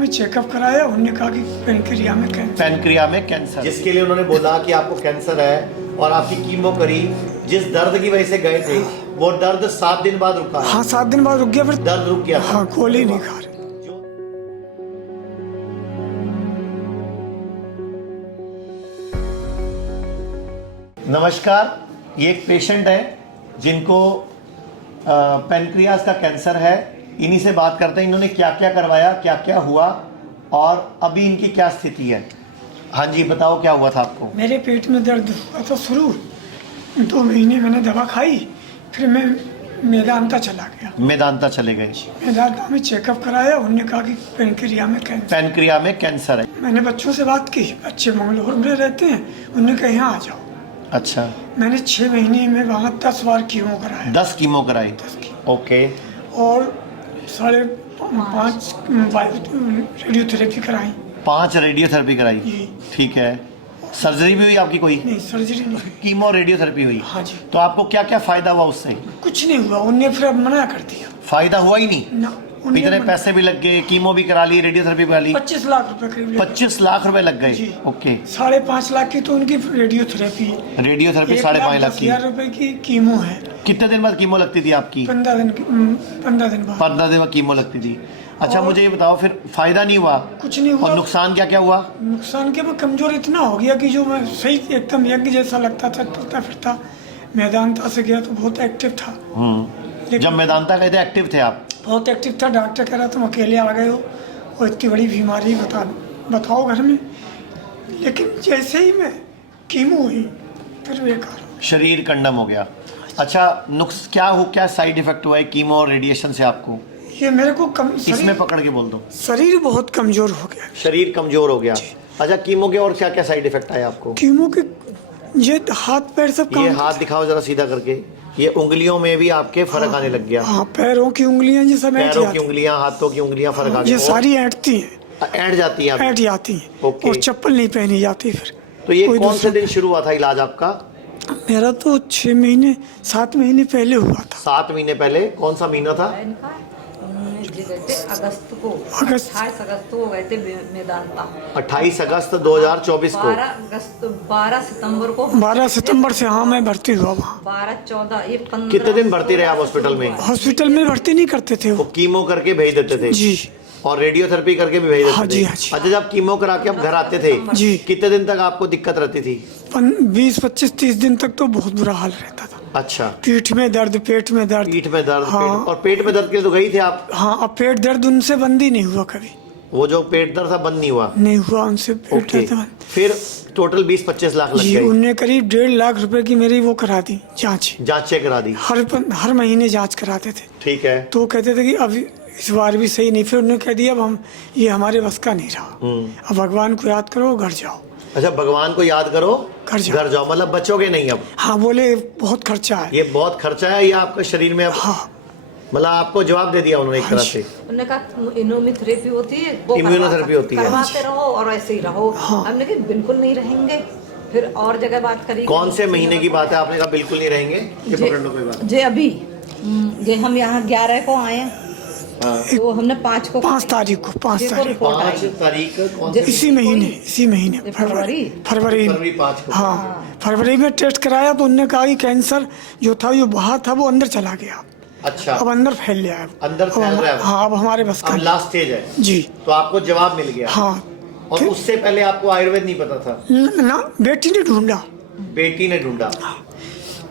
में चेकअप कराया, उन्होंने कहा कि पेनक्रिया में कैंसर। पैनक्रिया में कैंसर, जिसके लिए उन्होंने बोला कि आपको कैंसर है और आपकी कीमो करी। जिस दर्द की वजह से गए थे वो दर्द 7 दिन बाद रुका। हाँ 7 दिन बाद रुक गया, फिर दर्द रुक गया था। हाँ गोली नहीं खा रहे। नमस्कार, ये एक पेशेंट है जिनको पैनक्रियाज का कैंसर है। इन्हीं से बात करते हैं, इन्होंने क्या क्या करवाया, क्या क्या हुआ और अभी इनकी क्या स्थिति है। हाँ जी, बताओ क्या हुआ था आपको। मेरे पेट में दर्द हुआ था शुरू, 2 महीने मैंने दवा खाई, फिर मैं मेदांता चला गया। मेदांता चले गए। मेदांता में चेकअप कराया, उन्होंने कहा कि पेनक्रिया में कैंसर। पैनक्रिया में कैंसर है। मैंने बच्चों से बात की, बच्चे मंगलौर में रहते हैं, उन्होंने कहा यहाँ आ जाओ। अच्छा, मैंने 6 महीने में वहाँ 10 बार कीमो कराया। 10 कीमो कराई। 10 कीमो। ओके। और 5.5 रेडियोथेरेपी कराई। 5 रेडियोथेरेपी कराई। जी। ठीक है। सर्जरी भी हुई आपकी कोई? नहीं, सर्जरी नहीं। कीमो रेडियोथेरेपी हुई। हाँ जी। तो आपको क्या क्या फायदा हुआ उससे? कुछ नहीं हुआ, उनने फिर अब मना कर दिया। फायदा हुआ ही नहीं ना, उन्होंने इतने मना- पैसे भी लग गए, कीमो भी करा ली, रेडियोथेरेपी करा ली। 25 लाख रुपए करीब लगे। 25 लाख रुपए लग गए। जी। ओके। 5.5 लाख की तो उनकी रेडियोथेरेपी है। रेडियोथेरेपी 5.5 लाख की। 1,10,000 रुपए की कीमो है। कितने दिन बाद कीमो लगती थी आपकी? 15 दिन बाद। 15 दिन बाद कीमो लगती थी। अच्छा, और- मुझे ये बताओ, फिर फायदा नहीं हुआ? कुछ नहीं हुआ। और नुकसान क्या क्या हुआ? नुकसान के मैं कमजोर इतना हो गया कि जो मैं सही एकदम यज्ञ जैसा लगता था, चलता फिरता। मेदांता से गया तो बहुत एक्टिव था। लेकिन जब मेदांता गए थे एक्टिव थे आप? बहुत एक्टिव था। डॉक्टर कह रहा तुम अकेले आ गए हो और इतनी बड़ी बीमारी बताओ घर में। लेकिन जैसे ही मैं कीमो हुई फिर बेकार हो। शरीर कंडम हो गया। अच्छा, नुक्स क्या साइड इफेक्ट हुआ है कीमो और रेडिएशन से आपको? ये मेरे को इसमें पकड़ के बोल दो। शरीर बहुत कमजोर हो गया। शरीर कमजोर हो गया। अच्छा, कीमो के और क्या क्या साइड इफेक्ट आए आपको? कीमो के ये हाथ पैर सब ये काम। हाथ दिखाओ जरा सीधा करके। ये उंगलियों में भी आपके फर्क आने लग गया। हाँ, पैरों की उंगलियां ये सब ऐंठ पैरों की जाती उंगलियां, हाथों की उंगलियां फर्क आ हैं। गई। ये सारी ऐंठती हैं, ऐंठ जाती हैं। ऐंठ जाती हैं। ओके। और चप्पल नहीं पहनी जाती फिर। तो ये कोई कौन से दूसरा- दिन शुरू हुआ था इलाज आपका? मेरा तो 6 महीने 7 महीने पहले हुआ था। 7 महीने पहले। कौन सा महीना था? गए थे अगस्त को। अगस्त। 28 अगस्त को गए थे मेदांता। 28 अगस्त 2024 को। 12 सितंबर को। 12 सितंबर से हाँ मैं भर्ती हुआ वहाँ। 12-14 ये 15। कितने दिन भर्ती रहे आप हॉस्पिटल में? हॉस्पिटल में भर्ती नहीं करते थे वो वो। कीमो करके भेज देते थे? जी। और रेडियोथेरेपी करके भी भेज देते हाँ थे? जी, हाँ जी। अच्छा, जब कीमो करा के आप घर आते थे जी। कितने दिन तक आपको दिक्कत रहती थी? 20, 25, 30 दिन तक तो बहुत बुरा हाल रहता था। अच्छा, पीठ में दर्द, पेट में दर्द। पीठ में दर्द। हाँ। और पेट में दर्द के लिए तो गई थे आप? हाँ, अब पेट दर्द उनसे बंद ही नहीं हुआ कभी। वो जो पेट दर्द था बंद नहीं हुआ? नहीं हुआ उनसे पेट ओके। दर्द बंद। फिर टोटल 20-25 लाख लग जी, गए। उनने करीब 1.5 लाख रुपए की मेरी वो करा दी जांच। जांचें करा दी। हर महीने जांच कराते थे। ठीक है। तो वो कहते थे कि अब इस बार भी सही नहीं। फिर उन्होंने कह दिया अब ये हमारे बस का नहीं रहा, अब भगवान को याद करो, घर जाओ। अच्छा, भगवान को याद करो, घर जाओ। घर जाओ। मतलब बचोगे नहीं अब? हाँ, बोले बहुत खर्चा है। ये बहुत खर्चा है, ये आपके शरीर में अब हाँ। मतलब आपको जवाब दे दिया उन्होंने एक तरह से। उन्होंने कहा इम्यूनोथेरेपी होती है, वो इम्यूनोथेरेपी होती है। करवाते रहो और ऐसे ही रहो। हमने कहा बिल्कुल नहीं रहेंगे। फिर और जगह बात करी। कौन से महीने की बात है? आपने कहा बिल्कुल नहीं रहेंगे। ये पकड़ लो कोई बात। जे अभी जे हम यहाँ 11 को आए, तो हमने 5 को 5 तारीख को 5 तारीख 5 तारीख कौन से? इसी महीने फरवरी। फरवरी 5 को। हाँ, फरवरी में टेस्ट कराया तो उन्होंने कहा कि कैंसर जो था, जो बाहर था, वो अंदर चला गया। अच्छा, अब अंदर फैल गया है। अंदर फैल रहा है अब। हाँ, अब हमारे बस का अब लास्ट स्टेज है। जी। तो आपको जवाब मिल गया। हाँ। और उससे पहले आपको आयुर्वेद नहीं पता था? ना, बेटी ने ढूंढा। बेटी ने ढूंढा।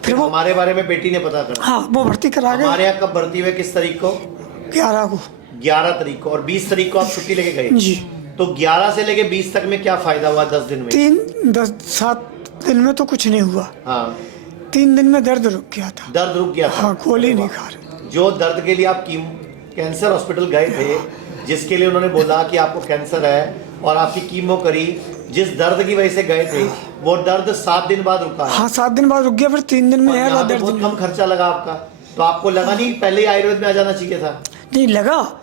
फिर वो हमारे बारे में बेटी ने पता करा। हाँ, वो भर्ती करा गए हमारे यहाँ कब भर्ती हुए? किस तारीख को? 11 को। 11 तारीख को। और 20 तारीख को आप छुट्टी लेके गए? जी। तो 11 से लेके 20 तक में क्या फायदा हुआ 10 दिन में? 7 दिन में तो कुछ नहीं हुआ। हाँ, 3 दिन में दर्द रुक गया था। दर्द रुक गया था। हाँ, गोली नहीं खा रहे। जो दर्द के लिए आप कैंसर हॉस्पिटल गए थे, जिसके लिए उन्होंने बोला कि आपको कैंसर है और आपकी कीमो करी, जिस दर्द की वजह से गए थे वो दर्द 7 दिन बाद रुका है। हाँ, 7 दिन बाद रुक गया, फिर 3 दिन में और है यहाँ पे दर्द बहुत कम खर्चा लगा आपका। तो आपको लगा नहीं पहले ही आयुर्वेद में आ जाना चाहिए था? नहीं लगा,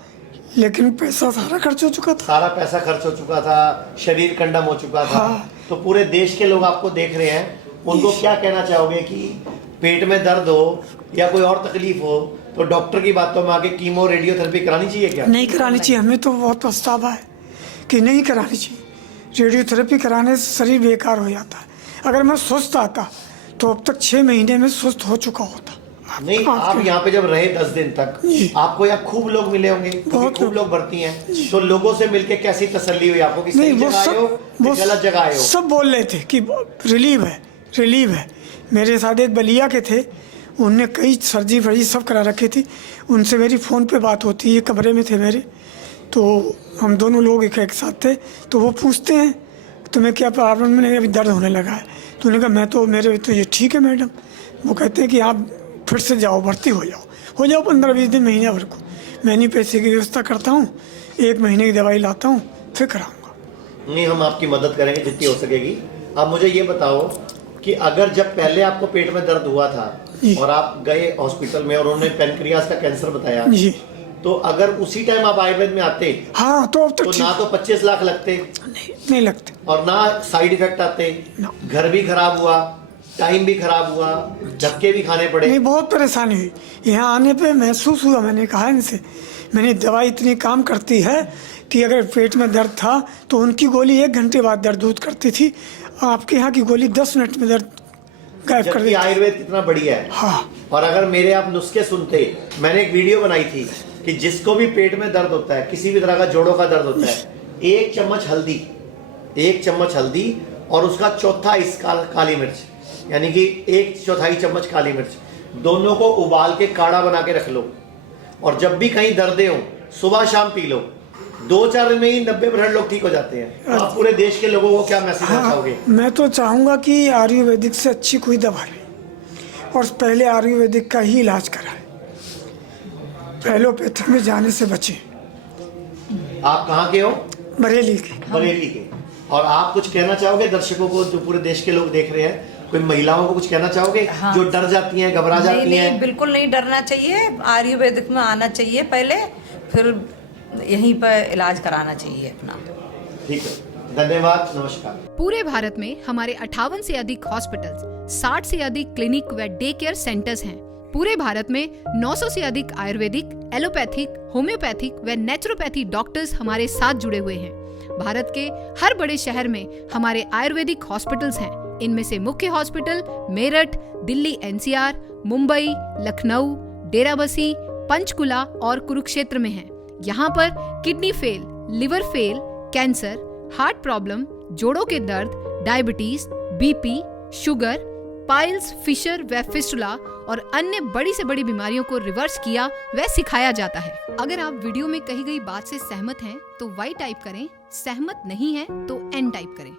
लेकिन पैसा सारा खर्च हो चुका था। सारा पैसा खर्च हो चुका था, शरीर कंडम हो चुका था। हाँ। तो पूरे देश के लोग आपको देख रहे हैं, उनको क्या कहना चाहोगे कि पेट में दर्द हो या कोई और तकलीफ हो तो डॉक्टर की बातों में आके कीमो रेडियोथेरेपी करानी चाहिए क्या? नहीं करानी चाहिए, हमें तो बहुत पछतावा है। कि नहीं करानी चाहिए। रेडियोथेरेपी कराने से शरीर बेकार हो जाता है। अगर मैं स्वस्थ आता तो अब तक 6 महीने में स्वस्थ हो चुका होता। नहीं, आप यहाँ पे जब रहे 10 दिन तक, आपको यहाँ खूब लोग मिले होंगे, बहुत खूब लोग भर्ती हैं, तो लोगों से मिलके कैसी तसल्ली हुई आपको कि सही नहीं, वो जगह आए हो वो कि गलत जगह आए हो? सब बोल रहे थे कि रिलीव है। मेरे साथ एक बलिया के थे, उनने कई सर्जरी वर्जी सब करा रखी थी। उनसे मेरी फ़ोन पे बात होती है, कमरे में थे मेरे, तो हम दोनों लोग एक साथ थे। तो वो पूछते हैं तुम्हें क्या प्रॉब्लम? मैंने अभी दर्द होने लगा है। तो उन्होंने कहा मैं तो मेरे तो ये ठीक है मैडम। वो कहते हैं कि आप फिर से जाओ, भर्ती हो जाओ 15-20 दिन, महीने भर को। मैं नहीं पैसे की व्यवस्था करता हूँ, 1 महीने की दवाई लाता हूँ, फिर कराऊंगा। नहीं, हम आपकी मदद करेंगे जितनी हो सकेगी। आप मुझे ये बताओ कि अगर जब पहले आपको पेट में दर्द हुआ था और आप गए हॉस्पिटल में और उन्होंने पेनक्रियास का कैंसर बताया जी, तो अगर उसी टाइम आप आयुर्वेद में आते हाँ तो अब तो ना तो 25 लाख लगते, नहीं लगते। और ना साइड इफेक्ट आते, घर भी खराब हुआ, टाइम भी खराब हुआ, धक्के भी खाने पड़े। नहीं, बहुत परेशानी हुई। यहाँ आने पे महसूस हुआ, मैंने कहा इनसे, मैंने दवाई इतनी काम करती है कि अगर पेट में दर्द था तो उनकी गोली 1 घंटे बाद दर्द दूर करती थी, आपके यहाँ की गोली 10 मिनट में दर्द गायब कर जबकि देती। आयुर्वेद कितना बढ़िया है। हाँ, और अगर मेरे आप नुस्खे सुनते, मैंने एक वीडियो बनाई थी कि जिसको भी पेट में दर्द होता है, किसी भी तरह का जोड़ों का दर्द होता है, 1 चम्मच हल्दी और उसका चौथा इस काली मिर्च, यानी कि 1/4 चम्मच काली मिर्च, दोनों को उबाल के काढ़ा बना के रख लो, और जब भी कहीं दर्दे हो सुबह शाम पी लो। 2-4 दिन में ही 90% लोग ठीक हो जाते हैं। आप पूरे देश के लोगों को क्या मैसेज देना चाहोगे? मैं तो चाहूँगा कि आयुर्वेदिक से अच्छी कोई दवा नहीं, और पहले आयुर्वेदिक का ही इलाज कराए, एलोपैथिक में जाने से बचे। आप कहाँ के हो? बरेली के। बरेली के। और आप कुछ कहना चाहोगे दर्शकों को, जो पूरे देश के लोग देख रहे हैं? कोई महिलाओं को कुछ कहना चाहोगे? हाँ। जो डर जाती हैं, घबरा जाती हैं? नहीं, बिल्कुल नहीं डरना चाहिए। आयुर्वेदिक में आना चाहिए पहले, फिर यहीं पर इलाज कराना चाहिए अपना। ठीक है, धन्यवाद, नमस्कार। पूरे भारत में हमारे 58 से अधिक हॉस्पिटल्स, 60 से अधिक क्लिनिक व डे केयर सेंटर्स हैं। पूरे भारत में 900 से अधिक आयुर्वेदिक, एलोपैथिक, होम्योपैथिक व नेचुरोपैथी डॉक्टर्स हमारे साथ जुड़े हुए हैं। भारत के हर बड़े शहर में हमारे आयुर्वेदिक हॉस्पिटल्स हैं। इनमें से मुख्य हॉस्पिटल मेरठ, दिल्ली NCR, मुंबई, लखनऊ, डेराबसी, पंचकुला और कुरुक्षेत्र में हैं। यहाँ पर kidney fail, liver fail, cancer, heart problem, जोड़ों के दर्द, diabetes, BP, sugar, piles, fissure व फिस्टुला और अन्य बड़ी से बड़ी बीमारियों को रिवर्स किया व सिखाया जाता है। अगर आप वीडियो में कही गई बात से सहमत हैं तो Y टाइप करें, सहमत नहीं हैं तो N टाइप करें।